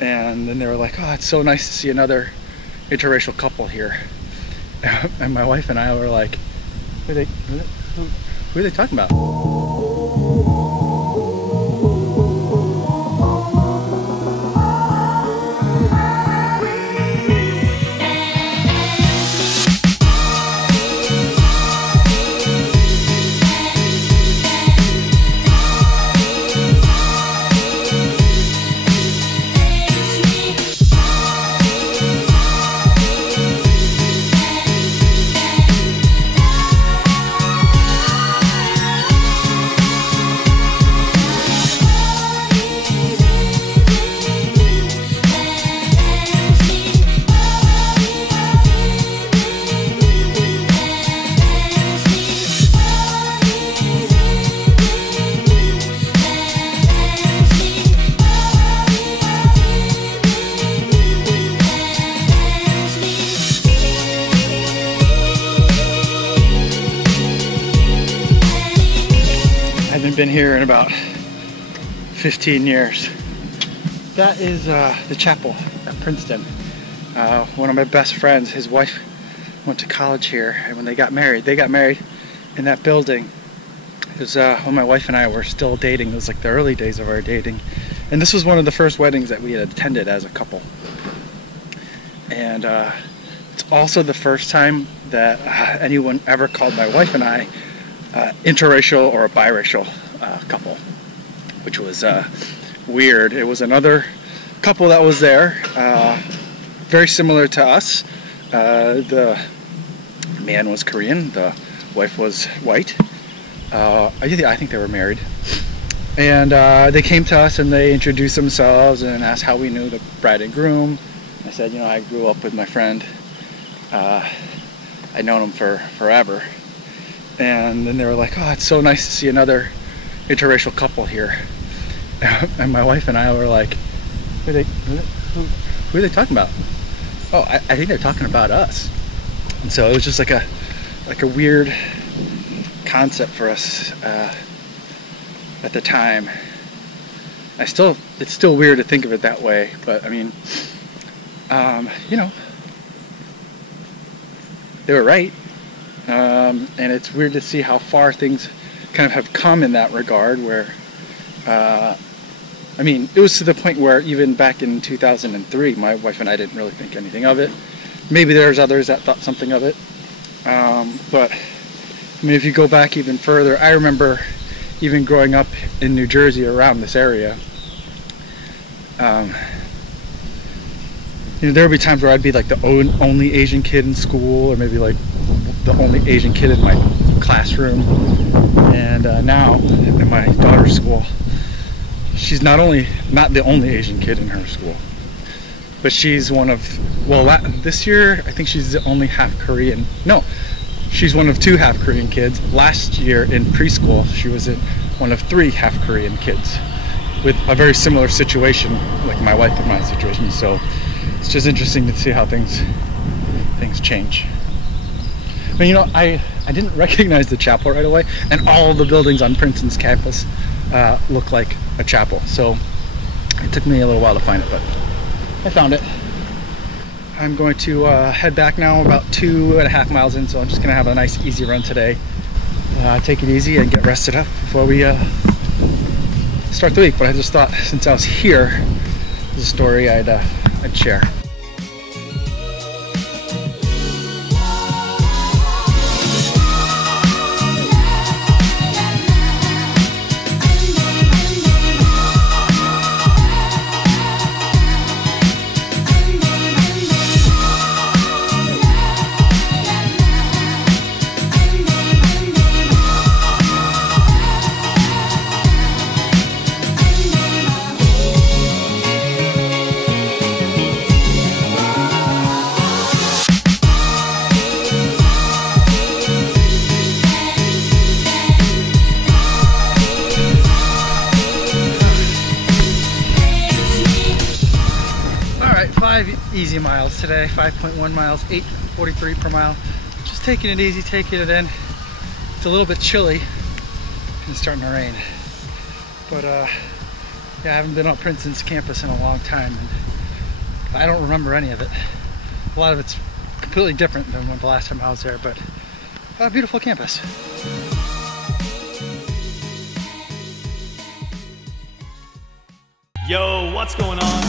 And then they were like, oh, it's so nice to see another interracial couple here. And my wife and I were like, who are they talking about? Been here in about 15 years. That is the chapel at Princeton. One of my best friends, his wife went to college here, and when they got married in that building. It was when my wife and I were still dating. It was like the early days of our dating, and this was one of the first weddings that we had attended as a couple. And it's also the first time that anyone ever called my wife and I interracial or a biracial couple, which was weird. It was another couple that was there, very similar to us. The man was Korean, the wife was white. I think they were married. And they came to us and they introduced themselves and asked how we knew the bride and groom. I said, you know, I grew up with my friend. I'd known him for forever. And then they were like, oh, it's so nice to see another interracial couple here. And my wife and I were like, who are they talking about? Oh, I think they're talking about us. And so it was just like a weird concept for us at the time. It's still weird to think of it that way, but I mean, you know, they were right. And it's weird to see how far things kind of have come in that regard, where I mean, it was to the point where even back in 2003, my wife and I didn't really think anything of it. Maybe there's others that thought something of it, but I mean, if you go back even further, I remember even growing up in New Jersey around this area, you know, there would be times where I'd be like the only Asian kid in school, or maybe like the only Asian kid in my classroom. And now in my daughter's school, she's not the only Asian kid in her school, but she's one of, well, this year I think she's the only half Korean. No, she's one of 2 half Korean kids. Last year in preschool, she was one of 3 half Korean kids, with a very similar situation, like my wife and my situation. So it's just interesting to see how things change. But you know, I didn't recognize the chapel right away, and all of the buildings on Princeton's campus look like a chapel. So it took me a little while to find it, but I found it. I'm going to head back now, about 2.5 miles in, so I'm just going to have a nice easy run today. Take it easy and get rested up before we start the week. But I just thought, since I was here, there's a story I'd share. Easy miles today, 5.1 miles, 8:43 per mile. Just taking it easy, taking it in. It's a little bit chilly and it's starting to rain, but Yeah, I haven't been on Princeton's campus in a long time, and I don't remember any of it. A lot of it's completely different than the last time I was there, but a beautiful campus. Yo, what's going on?